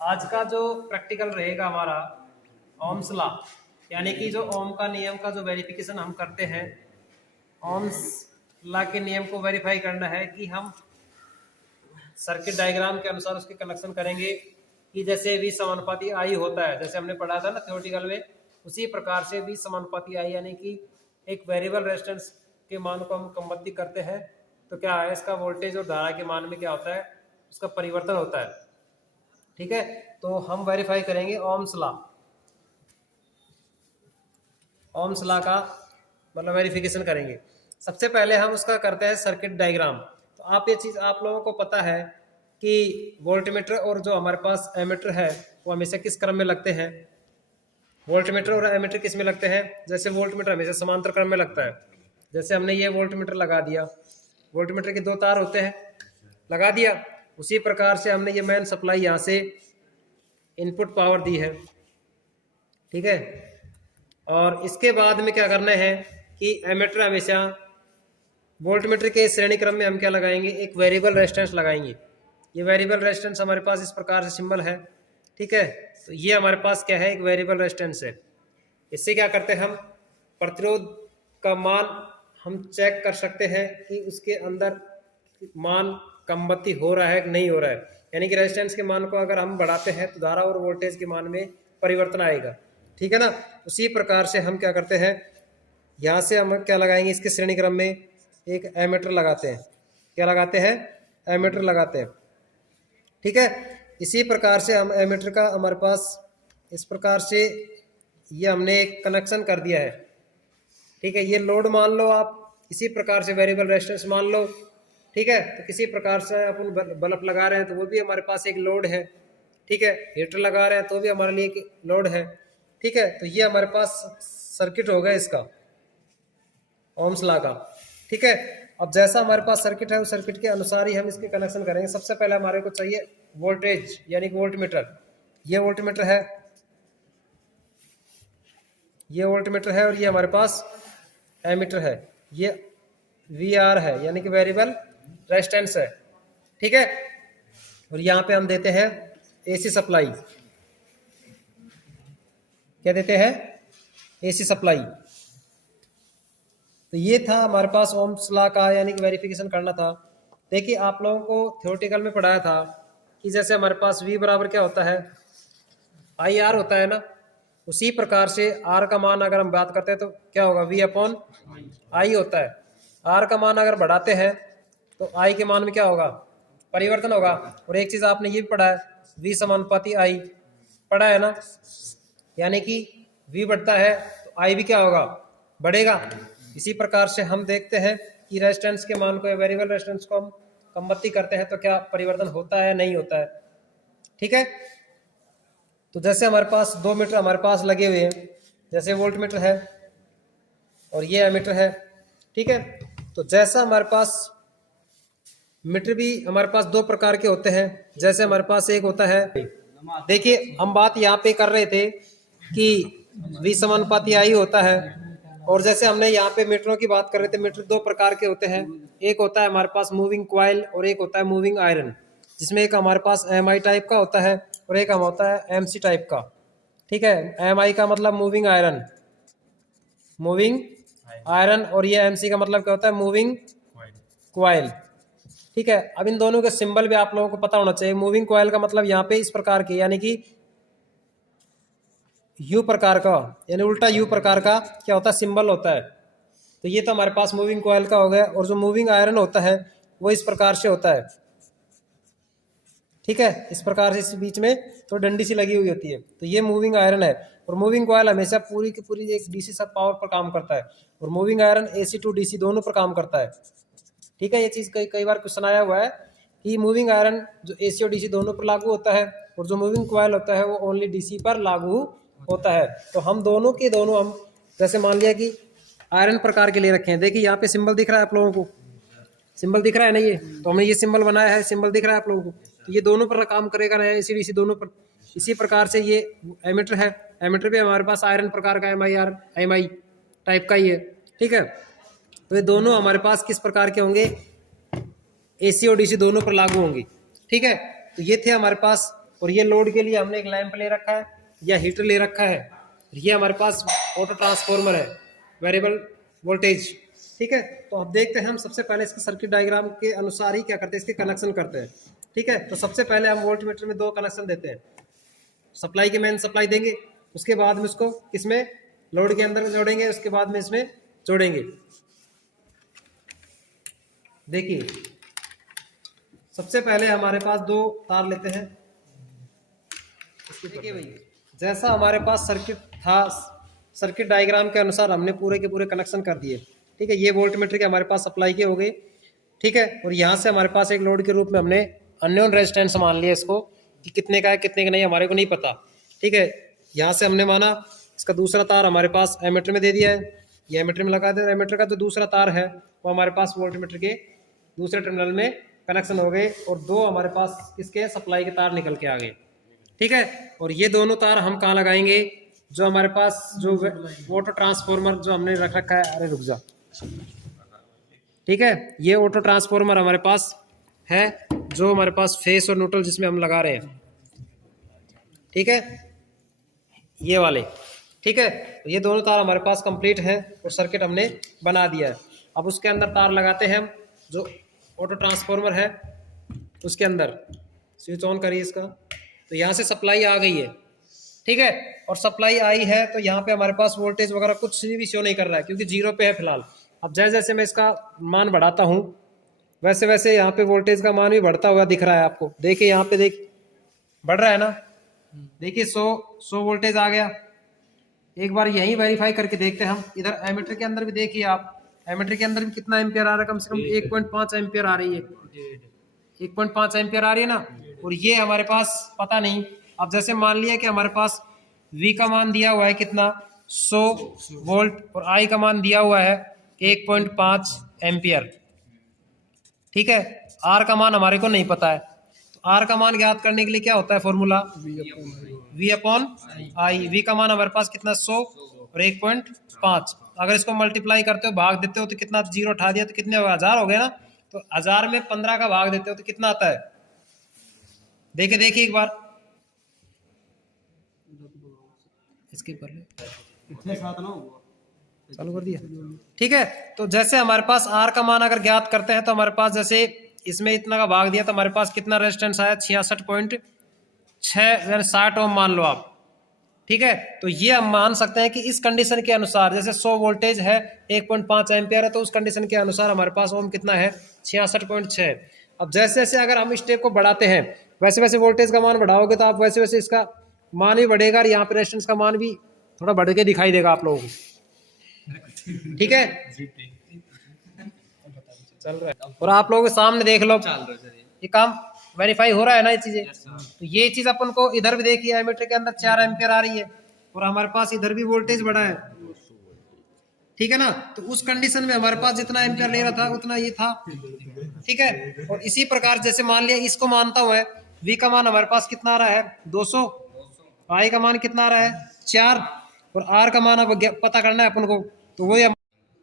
आज का जो प्रैक्टिकल रहेगा हमारा ओम्स लॉ, यानी कि जो ओम का नियम का जो वेरिफिकेशन हम करते हैं, ओम्स लॉ के नियम को वेरीफाई करना है कि हम सर्किट डायग्राम के अनुसार उसके कनेक्शन करेंगे कि जैसे V समानुपाती I होता है, जैसे हमने पढ़ा था ना थ्योरेटिकल में, उसी प्रकार से V समानुपाती I यानी कि एक वेरिएबल रेजिस्टेंस के मान को हम कन्वर्ट करते हैं तो क्या है, इसका वोल्टेज और धारा के मान में क्या होता है, उसका परिवर्तन होता है। ठीक है, तो हम वेरीफाई करेंगे ओम्स लॉ। ओम्स लॉ का मतलब वेरिफिकेशन करेंगे। सबसे पहले हम उसका करते हैं सर्किट डायग्राम। तो आप ये चीज़ आप लोगों को पता है कि वोल्टमीटर और जो हमारे पास एमीटर है वो हमेशा किस क्रम में लगते हैं। वोल्टमीटर और एमीटर किस में लगते हैं, जैसे वोल्टमीटर हमेशा समांतर क्रम में लगता है। जैसे हमने ये वोल्टमीटर लगा दिया, वोल्टमीटर के दो तार होते हैं, लगा दिया। उसी प्रकार से हमने ये मेन सप्लाई यहाँ से इनपुट पावर दी है। ठीक है, और इसके बाद में क्या करना है कि एमीटर हमेशा वोल्टमीटर के श्रेणी क्रम में हम क्या लगाएंगे, एक वेरिएबल रेजिस्टेंस लगाएंगे। ये वेरिएबल रेजिस्टेंस हमारे पास इस प्रकार से सिंबल है। ठीक है, तो ये हमारे पास क्या है, एक वेरिएबल रेजिस्टेंस है। इससे क्या करते हैं, हम प्रतिरोध का मान हम चेक कर सकते हैं कि उसके अंदर मान कमबत्ती हो रहा है कि नहीं हो रहा है। यानी कि रेजिस्टेंस के मान को अगर हम बढ़ाते हैं तो धारा और वोल्टेज के मान में परिवर्तन आएगा। ठीक है ना, उसी प्रकार से हम क्या करते हैं, यहाँ से हम क्या लगाएंगे, इसके श्रेणी क्रम में एक एमीटर लगाते हैं। क्या लगाते हैं, एमीटर लगाते हैं। ठीक है, इसी प्रकार से हम एमीटर का हमारे पास इस प्रकार से ये हमने एक कनेक्शन कर दिया है। ठीक है, ये लोड मान लो आप, इसी प्रकार से वेरिएबल रेजिस्टेंस मान लो। ठीक है, तो किसी प्रकार से अपन बल्ब लगा रहे हैं तो वो भी हमारे पास एक लोड है। ठीक है, हीटर लगा रहे हैं तो भी हमारे लिए एक लोड है। ठीक है, तो ये हमारे पास सर्किट हो गया इसका ओम्स लॉ का। ठीक है, अब जैसा हमारे पास सर्किट है उस सर्किट के अनुसार ही हम इसके कनेक्शन करेंगे। सबसे पहले हमारे को चाहिए वोल्टेज यानी कि वोल्टमीटर। ये वोल्टमीटर है, ये वोल्टमीटर है, और ये हमारे पास एमीटर है। ये VR है यानी कि वेरिएबल रेजिस्टेंस है। ठीक है, और यहाँ पे हम देते हैं AC सप्लाई। क्या देते हैं, AC सप्लाई। तो ये था हमारे पास ओम्स लॉ का, यानी कि वेरिफिकेशन करना था। देखिए आप लोगों को थ्योरेटिकल में पढ़ाया था कि जैसे हमारे पास V बराबर क्या होता है, IR होता है ना। उसी प्रकार से R का मान अगर हम बात करते हैं तो क्या होगा, V/I होता है। R का मान अगर बढ़ाते हैं तो I के मान में क्या होगा, परिवर्तन होगा। और एक चीज आपने ये भी पढ़ा है, V समानुपाती I पढ़ा है ना, यानी कि V बढ़ता है तो I भी क्या होगा, बढ़ेगा। इसी प्रकार से हम देखते हैं कि रेजिस्टेंस के मान को, वेरिएबल रेजिस्टेंस को हम कन्वर्ट करते हैं तो क्या परिवर्तन होता है, नहीं होता है। ठीक है, तो जैसे हमारे पास 2 मीटर हमारे पास लगे हुए हैं, जैसे वोल्टमीटर है और ये एमीटर है। ठीक है, तो जैसा हमारे पास मीटर भी हमारे पास 2 प्रकार के होते हैं। जैसे हमारे पास एक होता है, देखिए हम बात यहाँ पे कर रहे थे कि V समानुपाती I होता है, और जैसे हमने यहाँ पे मीटरों की बात कर रहे थे, मीटर 2 प्रकार के होते हैं। एक होता है हमारे पास मूविंग कॉइल और एक होता है मूविंग आयरन, जिसमें एक हमारे पास MI टाइप का होता है और एक हम होता है MC टाइप का। ठीक है, MI का मतलब मूविंग आयरन, मूविंग आयरन, और ये MC का मतलब क्या होता है, मूविंग कॉइल। ठीक है, अब इन दोनों के सिंबल भी आप लोगों को पता होना चाहिए। मूविंग कॉइल का मतलब यहाँ पे इस प्रकार की, यानी कि U प्रकार का, यानी उल्टा U प्रकार का क्या होता है, सिंबल होता है। तो ये तो हमारे पास मूविंग कॉइल का हो गया। और जो मूविंग आयरन होता है वो इस प्रकार से होता है। ठीक है, इस प्रकार से इस बीच में तो डंडी सी लगी हुई होती है, तो ये मूविंग आयरन है। और मूविंग कॉइल हमेशा पूरी की पूरी एक DC सब पावर पर काम करता है, और moving iron AC to DC दोनों पर काम करता है। ठीक है, ये चीज कई बार क्वेश्चन आया हुआ है कि मूविंग आयरन जो AC और DC दोनों पर लागू होता है, और जो मूविंग कॉइल होता है वो ओनली DC पर लागू होता है। तो हम दोनों के दोनों, हम जैसे मान लिया कि आयरन प्रकार के लिए रखे हैं। देखिए यहाँ पे सिंबल दिख रहा है आप लोगों को, सिंबल दिख रहा है ना, ये तो हमने ये सिंबल बनाया है, सिंबल दिख रहा है आप लोगों को। तो ये दोनों पर काम करेगा ना, AC DC दोनों पर। इसी प्रकार से ये एमीटर है, एमीटर भी हमारे पास आयरन प्रकार का MI टाइप का ही है। ठीक है, तो ये दोनों हमारे पास किस प्रकार के होंगे, AC और DC दोनों पर लागू होंगे। ठीक है, तो ये थे हमारे पास और ये लोड के लिए हमने एक लैंप ले रखा है या हीटर ले रखा है। ये हमारे पास ऑटो ट्रांसफार्मर है, वेरिएबल वोल्टेज। ठीक है, तो अब देखते हैं हम सबसे पहले इसके सर्किट डायग्राम के अनुसार ही क्या करते हैं, इसके कनेक्शन करते हैं। ठीक है, तो सबसे पहले हम वोल्टमीटर में 2 कनेक्शन देते हैं। सप्लाई के मेन सप्लाई देंगे, उसके बाद में उसको इसमें लोड के अंदर जोड़ेंगे, उसके बाद में इसमें जोड़ेंगे। देखिए सबसे पहले हमारे पास 2 तार लेते हैं। देखिए भाई, जैसा हमारे पास सर्किट था, सर्किट डायग्राम के अनुसार हमने पूरे के पूरे कनेक्शन कर दिए। ठीक है, ये वोल्टमीटर के हमारे पास सप्लाई के हो गए। ठीक है, और यहाँ से हमारे पास एक लोड के रूप में हमने अननोन रेजिस्टेंस मान लिया इसको कि कितने का है कितने का नहीं, हमारे को नहीं पता। ठीक है, यहाँ से हमने माना इसका दूसरा तार हमारे पास एमीटर में दे दिया है, ये एमीटर में लगा दिया। एमीटर का जो दूसरा तार है वो हमारे पास वोल्टमीटर के दूसरे टर्मिनल में कनेक्शन हो गए, और 2 हमारे पास इसके सप्लाई के तार निकल के आ गए। ठीक है, और ये दोनों तार हम कहाँ लगाएंगे, जो हमारे पास जो ऑटो ट्रांसफार्मर जो हमने रख रखा है, अरे रुक जा। ठीक है, ये ऑटो ट्रांसफार्मर हमारे पास है, जो हमारे पास फेस और न्यूट्रल जिसमें हम लगा रहे हैं। ठीक है, ये वाले। ठीक है, तो ये दोनों तार हमारे पास कंप्लीट है और सर्किट हमने बना दिया है। अब उसके अंदर तार लगाते हैं हम, जो ऑटो ट्रांसफार्मर है उसके अंदर। स्विच ऑन करिए इसका, तो यहाँ से सप्लाई आ गई है। ठीक है, और सप्लाई आई है तो यहाँ पे हमारे पास वोल्टेज वगैरह कुछ भी शो नहीं कर रहा है, क्योंकि 0 पे है फिलहाल। अब जैसे जैसे मैं इसका मान बढ़ाता हूँ वैसे वैसे यहाँ पे वोल्टेज का मान भी बढ़ता हुआ दिख रहा है आपको। देखिए यहाँ पे बढ़ रहा है ना, देखिए 100 वोल्टेज आ गया। एक बार यही वेरीफाई करके देखते हैं हम। इधर एमीटर के अंदर भी देखिए आप, एमीटर के अंदर भी कितना एम्पियर आ रहा है, कम से कम 1.5 एम्पियर आ रही है, 1.5 एम्पियर आ रही है ना। और ये हमारे पास पता नहीं। अब जैसे मान लिया कि हमारे पास V का मान दिया हुआ है कितना, 100 वोल्ट, और I का मान दिया हुआ है 1.5 एम्पियर। ठीक है, R का मान हमारे को नहीं पता है, तो R का मान ज्ञात करने के लिए क्या होता है formula, V upon I। V का मान हमारे पास कितना, 100 और 1.5। अगर इसको मल्टीप्लाई करते हो, भाग देते हो, तो कितना, 0 उठा दिया तो कितने 1000 हो गए ना। तो 1000 में 15 का भाग देते हो तो कितना आता है, देखिए एक बार इसके कर ले, चालू कर दिया। ठीक है, तो जैसे हमारे पास R का मान अगर ज्ञात करते हैं तो हमारे पास जैसे इसमें इतना का भाग दिया तो हमारे पास कितना रेजिस्टेंस आया, 66.6 यानी 60 ओम मान लो आप। ठीक है, तो ये हम मान सकते हैं कि इस कंडीशन के अनुसार, जैसे 100 वोल्टेज है, 1.5 एम्पियर है, तो उस कंडीशन के अनुसार हमारे पास ओम कितना है, 66.6। अब जैसे जैसे अगर हम स्टेप को बढ़ाते हैं वैसे वैसे वोल्टेज का मान बढ़ाओगे तो आप वैसे वैसे इसका मान भी बढ़ेगा, और यहाँ पे रेजिस्टेंस का मान भी थोड़ा बढ़ के दिखाई देगा आप लोगों को। ठीक है, चल रहा है, और आप लोगों के सामने देख लो ये काम वेरीफाई हो रहा है ना ये चीजें। तो ये चीज अपन को इधर भी देखिए, एमीटर के अंदर 4 एम्पियर आ रही है, और हमारे पास इधर भी वोल्टेज बढ़ा है। ठीक है ना, तो उस कंडीशन में हमारे पास जितना एम्पियर ले रहा था उतना ये था। ठीक है, और इसी प्रकार जैसे मान लिया इसको मानता हूं, V का मान हमारे पास कितना आ रहा है, 200, I का मान कितना आ रहा है, 4, और R का मान अब पता करना है अपन को, तो वो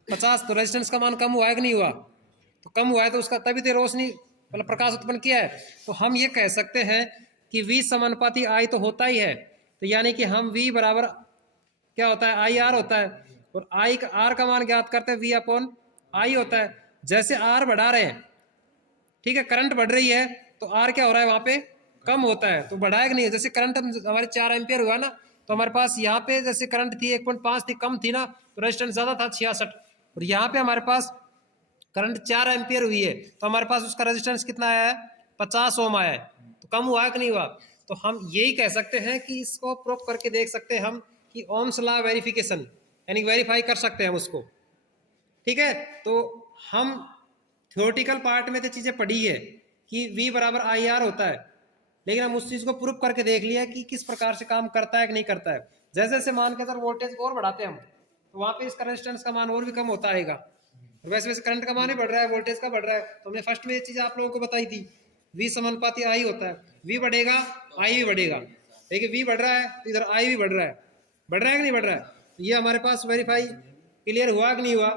50। तो रेजिस्टेंस का मान कम हुआ है कि नहीं हुआ, तो कम हुआ है, तो उसका तभी तो रोशनी मतलब प्रकाश उत्पन्न किया है। तो हम ये कह सकते हैं कि V समानुपाती I तो होता ही है, तो यानी कि हम V बराबर क्या होता है, IR होता है, और R का मान ज्ञात करते हैं V अपॉन I होता है। जैसे R बढ़ा रहे हैं, ठीक है, करंट बढ़ रही है, तो R क्या हो रहा है, वहां पे कम होता है, तो बढ़ाया कि नहीं। जैसे करंट हमारे 4 एम्पियर हुआ ना, तो हमारे पास यहाँ पे जैसे करंट थी 1.5 थी, कम थी ना, तो रेजिस्टेंस ज्यादा था 66, और यहाँ पे हमारे पास करंट 4 एम्पियर हुई है, तो हमारे पास उसका रेजिस्टेंस कितना आया है, 50 ओम आया है, तो कम हुआ है कि नहीं हुआ। तो हम यही कह सकते हैं कि इसको प्रूव करके देख सकते हैं हम कि ओम्स लॉ वेरिफिकेशन, यानी वेरीफाई कर सकते हैं हम उसको। ठीक है, तो हम थ्योरेटिकल पार्ट में तो चीजें पढ़ी है कि V बराबर IR होता है, लेकिन हम उस चीज को प्रूफ करके देख लिया कि किस प्रकार से काम करता है कि नहीं करता है। जैसे जैसे मान के सर वोल्टेज और बढ़ाते हैं हम, तो वहां पे इसका रेजिस्टेंस का मान और भी कम होता रहेगा, और वैसे वैसे करंट का मान ही बढ़ रहा है, वोल्टेज का बढ़ रहा है। तो हमने फर्स्ट में ये चीज आप लोगों को बताई थी, V समानुपाती I होता है, V बढ़ेगा I भी बढ़ेगा। देखिए V बढ़ रहा है तो इधर I भी बढ़ रहा है, बढ़ रहा है कि नहीं बढ़ रहा है। तो ये हमारे पास वेरीफाई क्लियर हुआ कि नहीं हुआ,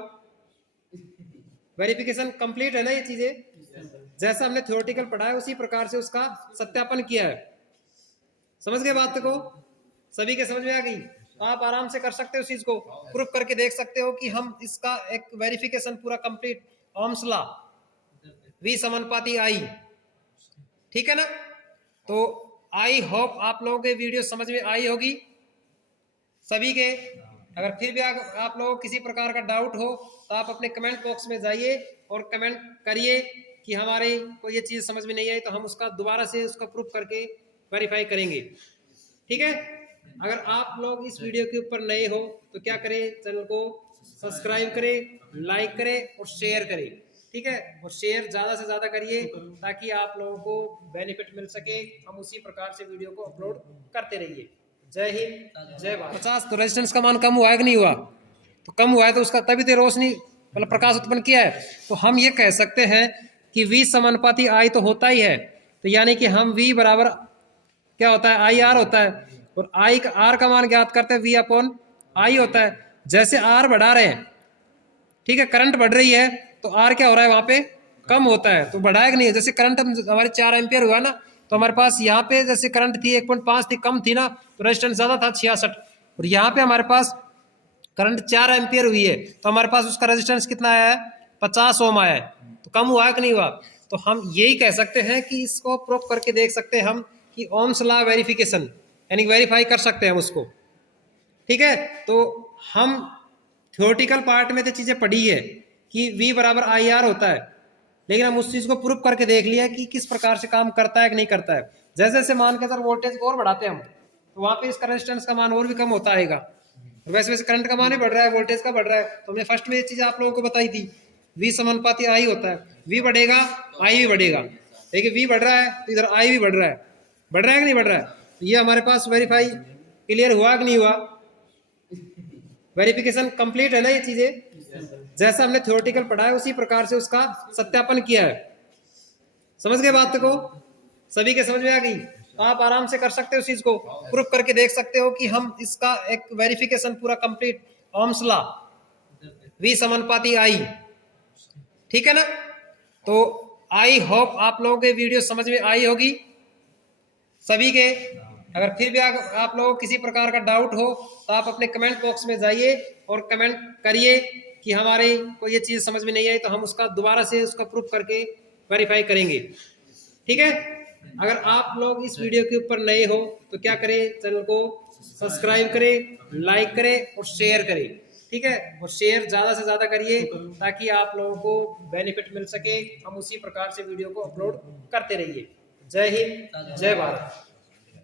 वेरिफिकेशन कंप्लीट है ना ये चीजें। जैसा हमने थ्योरेटिकल पढ़ा है उसी प्रकार से उसका सत्यापन किया है। समझ गए बात को? सभी के समझ में आ गई? आप आराम से कर सकते हो, उस चीज को प्रूफ करके देख सकते हो कि हम इसका एक वेरिफिकेशन पूरा कंप्लीट, ओम्स लॉ, V समानुपाती I, ठीक है ना? तो आई होप आप लोगों के वीडियो समझ में आई होगी सभी के। अगर फिर भी आप लोगों को किसी प्रकार का डाउट हो तो आप अपने कमेंट बॉक्स में जाइए और कमेंट करिए कि हमारे को ये चीज़ समझ में नहीं आई, तो हम उसका दोबारा से उसका प्रूफ करके वेरीफाई करेंगे, ठीक है? अगर आप लोग इस वीडियो के ऊपर नए हो तो क्या करें, चैनल को सब्सक्राइब करें, लाइक करें और शेयर करें, ठीक है? और शेयर ज़्यादा से ज़्यादा करिए ताकि आप लोगों को बेनिफिट मिल सके, हम उसी प्रकार से वीडियो को अपलोड करते रहिए। जय हिंद, जय भारत। 50 तो रेजिस्टेंस का मान कम हुआ है कि नहीं हुआ? तो कम हुआ है तो उसका तभी तो रोशनी मतलब प्रकाश उत्पन्न किया है। तो हम ये कह सकते हैं कि V समानुपाती I तो होता ही है, तो यानी कि हम V बराबर क्या होता है, IR होता है, और R का मान ज्ञात करते हैं, V अपॉन I होता है। जैसे R बढ़ा रहे हैं, ठीक है, करंट बढ़ रही है तो R क्या हो रहा है, वहां पे कम होता है, तो बढ़ाएगा नहीं है। जैसे करंट हमारे 4 एम्पियर हुआ ना, तो हमारे पास यहाँ पे जैसे करंट थी 1.5 थी, कम थी ना, तो रेजिस्टेंस ज्यादा था 66, और यहाँ पे हमारे पास करंट 4 एम्पियर हुई है तो हमारे पास उसका रेजिस्टेंस कितना आया है, 50 ओम आया है। तो कम हुआ है कि नहीं हुआ? तो हम यही कह सकते हैं कि इसको प्रूफ करके देख सकते हैं हम कि ओम्स लॉ वेरिफिकेशन, यानी वेरीफाई कर सकते हैं हम उसको, ठीक है? तो हम थ्योरेटिकल पार्ट में तो चीजें पढ़ी है कि V बराबर IR होता है, लेकिन हम उस चीज को प्रूफ करके देख लिया कि किस प्रकार से काम करता है कि नहीं करता है। जैसे जैसे मान के सर वोल्टेज और बढ़ाते हैं हम, तो वहां पे इसका रेजिस्टेंस का मान और भी कम होता रहेगा, और वैसे वैसे करंट का मान ही बढ़ रहा है, वोल्टेज का बढ़ रहा है। तो हमने फर्स्ट में ये चीज आप लोगों को बताई थी, V समानुपाती I होता है, V बढ़ेगा I भी बढ़ेगा। देखिए V बढ़ रहा है तो इधर I भी बढ़ रहा है, बढ़ रहा है कि नहीं बढ़ रहा है? तो ये हमारे पास वेरीफाई क्लियर हुआ कि नहीं हुआ? वेरिफिकेशन कंप्लीट है ना ये चीजें? जैसा हमने थ्योरेटिकल पढ़ा है उसी प्रकार से उसका सत्यापन किया है। समझ गए बात को? सभी के समझ में आ गई? आप आराम से कर सकते हो, उस चीज को प्रूफ करके देख सकते हो कि हम इसका एक वेरिफिकेशन पूरा कंप्लीट, ओम्स लॉ, V समानुपाती I, ठीक है ना? तो आई होप आप लोगों के वीडियो समझ में आई होगी सभी के। अगर फिर भी आप लोगों को किसी प्रकार का डाउट हो तो आप अपने कमेंट बॉक्स में जाइए और कमेंट करिए कि हमारे को ये चीज़ समझ में नहीं आई, तो हम उसका दोबारा से उसका प्रूफ करके वेरीफाई करेंगे, ठीक है? अगर आप लोग इस वीडियो के ऊपर नए हो तो क्या करें, चैनल को सब्सक्राइब करें, लाइक करें और शेयर करें, ठीक है? और शेयर ज़्यादा से ज़्यादा करिए ताकि आप लोगों को बेनिफिट मिल सके, हम उसी प्रकार से वीडियो को अपलोड करते रहिए। जय हिंद, जय भारत।